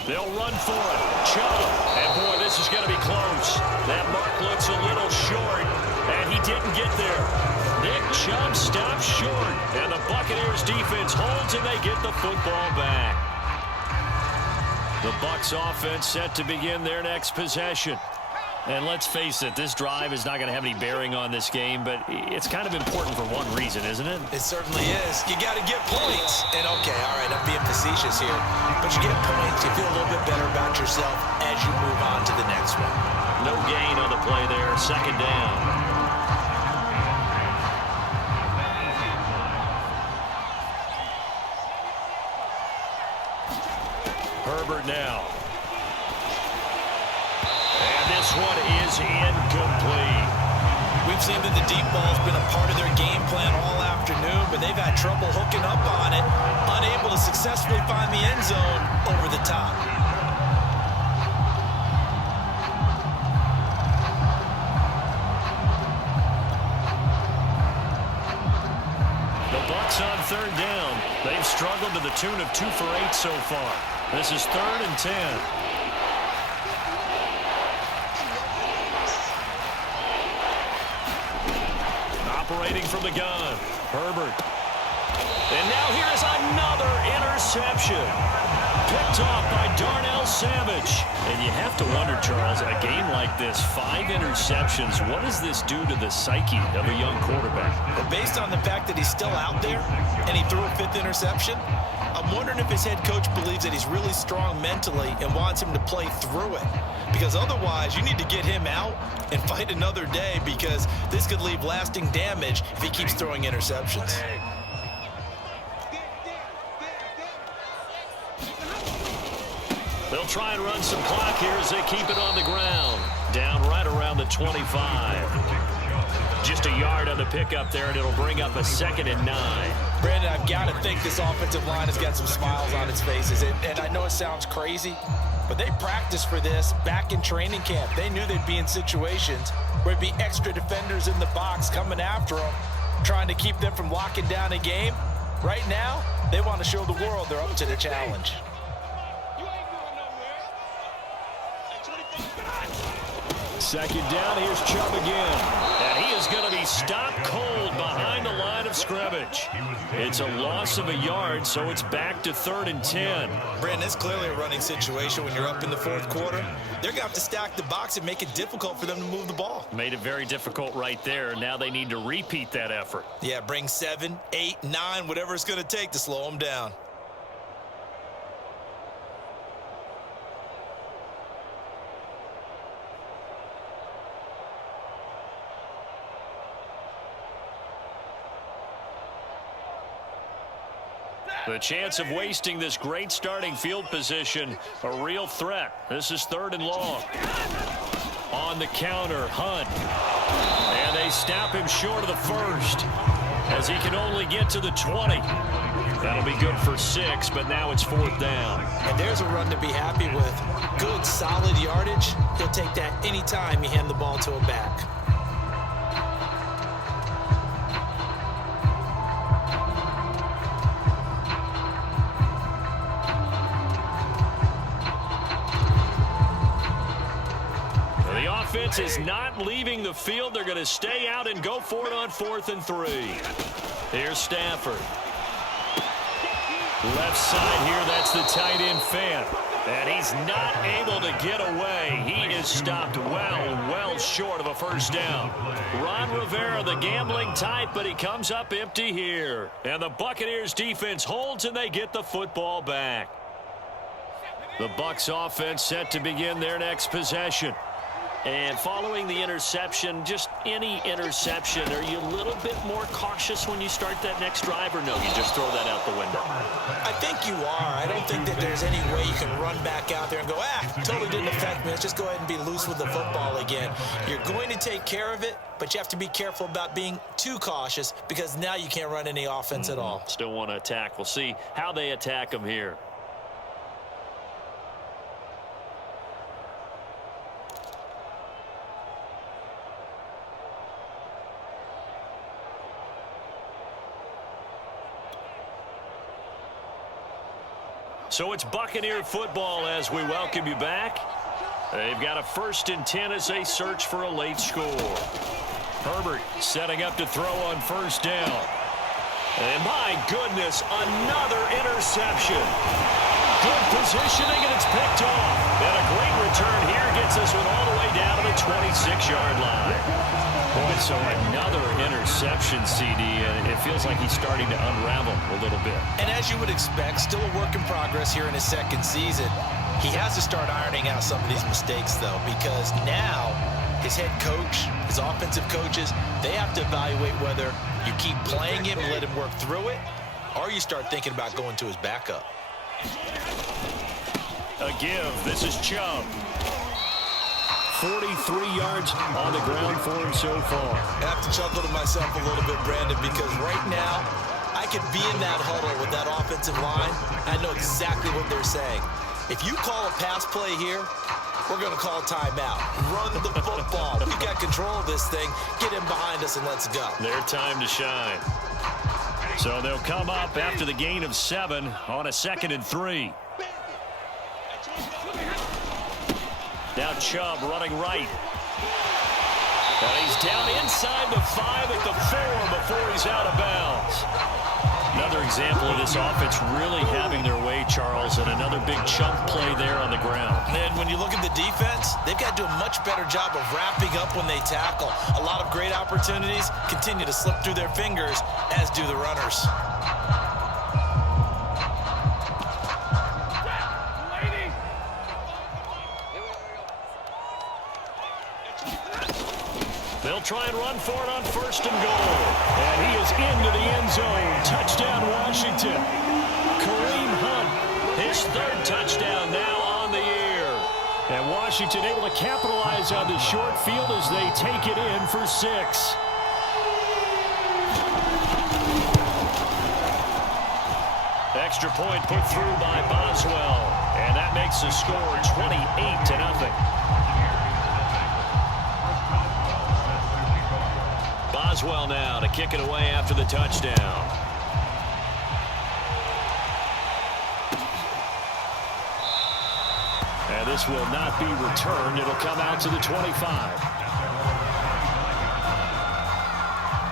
They'll run for it. Chubb. And, boy, this is going to be close. That mark looks a little short, and he didn't get there. Nick Chubb stops short, and the Buccaneers defense holds, and they get the football back. The Bucs offense set to begin their next possession. And let's face it, this drive is not going to have any bearing on this game, but it's kind of important for one reason, isn't it? It certainly is. You got to get points. And, okay, all right, I'm being facetious here. But you get points, you feel a little bit better about yourself as you move on to the next one. No gain on the play there, 2nd down. Herbert now. This one is incomplete. We've seen that the deep ball's been a part of their game plan all afternoon, but they've had trouble hooking up on it, unable to successfully find the end zone over the top. The Bucs on 3rd down. They've struggled to the tune of 2 for 8 so far. This is 3rd and 10. Operating from the gun, Herbert. And now here is another interception. Picked off by Darnell Savage. And you have to wonder, Charles, a game like this, 5 interceptions, what does this do to the psyche of a young quarterback? But based on the fact that he's still out there and he threw a 5th interception, I'm wondering if his head coach believes that he's really strong mentally and wants him to play through it. Because otherwise, you need to get him out and fight another day, because this could leave lasting damage if he keeps throwing interceptions. They'll try and run some clock here as they keep it on the ground. Down right around the 25. Just a yard on the pickup there, and it'll bring up a 2nd and 9. Brandon, I've got to think this offensive line has got some smiles on its faces. And I know it sounds crazy, but they practiced for this back in training camp. They knew they'd be in situations where there'd be extra defenders in the box coming after them, trying to keep them from locking down a game. Right now, they want to show the world they're up to the challenge. Second down, here's Chubb again. And he is going to be stopped cold behind the line of scrimmage. It's a loss of a yard, so it's back to 3rd and 10. Brandon, it's clearly a running situation when you're up in the 4th quarter. They're going to have to stack the box and make it difficult for them to move the ball. Made it very difficult right there. Now they need to repeat that effort. Yeah, bring 7, 8, 9, whatever it's going to take to slow them down. The chance of wasting this great starting field position, a real threat. This is 3rd and long. On the counter, Hunt. And they stop him short of the 1st, as he can only get to the 20. That'll be good for 6, but now it's 4th down. And there's a run to be happy with. Good, solid yardage. He'll take that anytime you hand the ball to a back. The offense is not leaving the field. They're going to stay out and go for it on 4th and 3. Here's Stafford. Left side here, that's the tight end Fant. And he's not able to get away. He is stopped well short of a 1st down. Ron Rivera, the gambling type, but he comes up empty here. And the Buccaneers defense holds, and they get the football back. The Bucs offense set to begin their next possession. And following the interception, just any interception, are you a little bit more cautious when you start that next drive, or no, you just throw that out the window? I think you are. I don't think that there's any way you can run back out there and go, totally didn't affect me. Let's just go ahead and be loose with the football again. You're going to take care of it, but you have to be careful about being too cautious, because now you can't run any offense at all. Still want to attack. We'll see how they attack them here. So it's Buccaneer football as we welcome you back. They've got a 1st and 10 as they search for a late score. Herbert setting up to throw on 1st down. And my goodness, another interception. Good positioning, and it's picked off. And a great return here gets this one all the way down to the 26-yard line. Boy, so another interception, CD, and it feels like he's starting to unravel a little bit. And as you would expect, still a work in progress here in his 2nd season. He has to start ironing out some of these mistakes, though, because now his head coach, his offensive coaches, they have to evaluate whether you keep playing him and let him work through it, or you start thinking about going to his backup. A give. This is Chubb. 43 yards on the ground for him so far. I have to chuckle to myself a little bit, Brandon, because right now I could be in that huddle with that offensive line. I know exactly what they're saying. If you call a pass play here, we're going to call timeout. Run the football. We got control of this thing. Get him behind us and let's go. Their time to shine. So they'll come up after the gain of 7 on a 2nd and 3. Now Chubb running right. And he's down inside the 5 at the 4 before he's out of bounds. Another example of this offense really having their way, Charles, and another big chunk play there on the ground. And when you look at the defense, they've got to do a much better job of wrapping up when they tackle. A lot of great opportunities continue to slip through their fingers, as do the runners. try and run for it on 1st and goal. And he is into the end zone. Touchdown, Washington. Kareem Hunt, his 3rd touchdown now on the year. And Washington able to capitalize on the short field as they take it in for 6. Extra point put through by Boswell. And that makes the score 28-0. Boswell now to kick it away after the touchdown. And this will not be returned. It'll come out to the 25.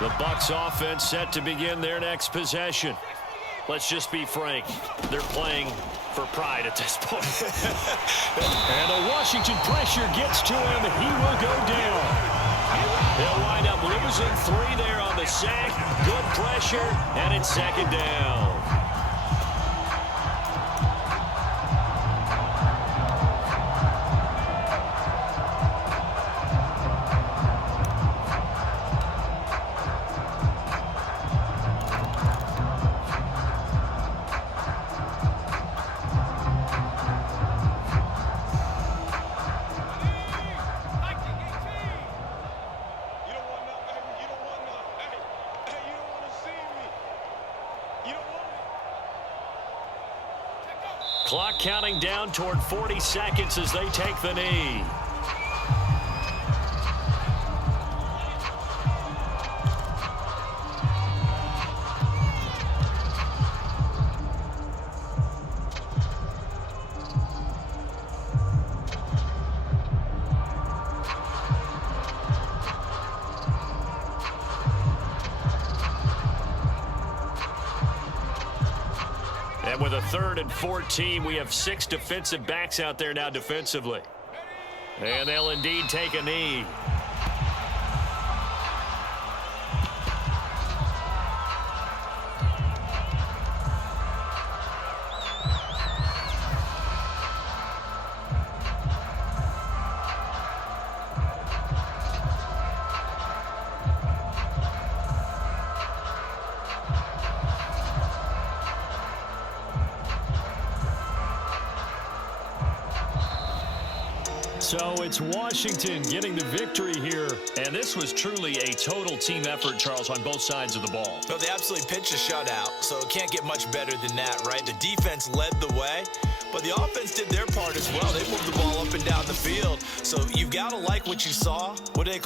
The BUCS offense set to begin their next possession. Let's just be frank. They're playing for pride at this point. And the Washington pressure gets to him. He will go down. They'll wind up losing 3 there on the sack. Good pressure, and it's 2nd down. Clock counting down toward 40 seconds as they take the knee. And with a 3rd and 14, we have 6 defensive backs out there now defensively. And they'll indeed take a knee. So it's Washington getting the victory here. And this was truly a total team effort, Charles, on both sides of the ball. No, they absolutely pitched a shutout, so it can't get much better than that, right? The defense led the way, but the offense did their part as well. They moved the ball up and down the field. So you've got to like what you saw. What do they call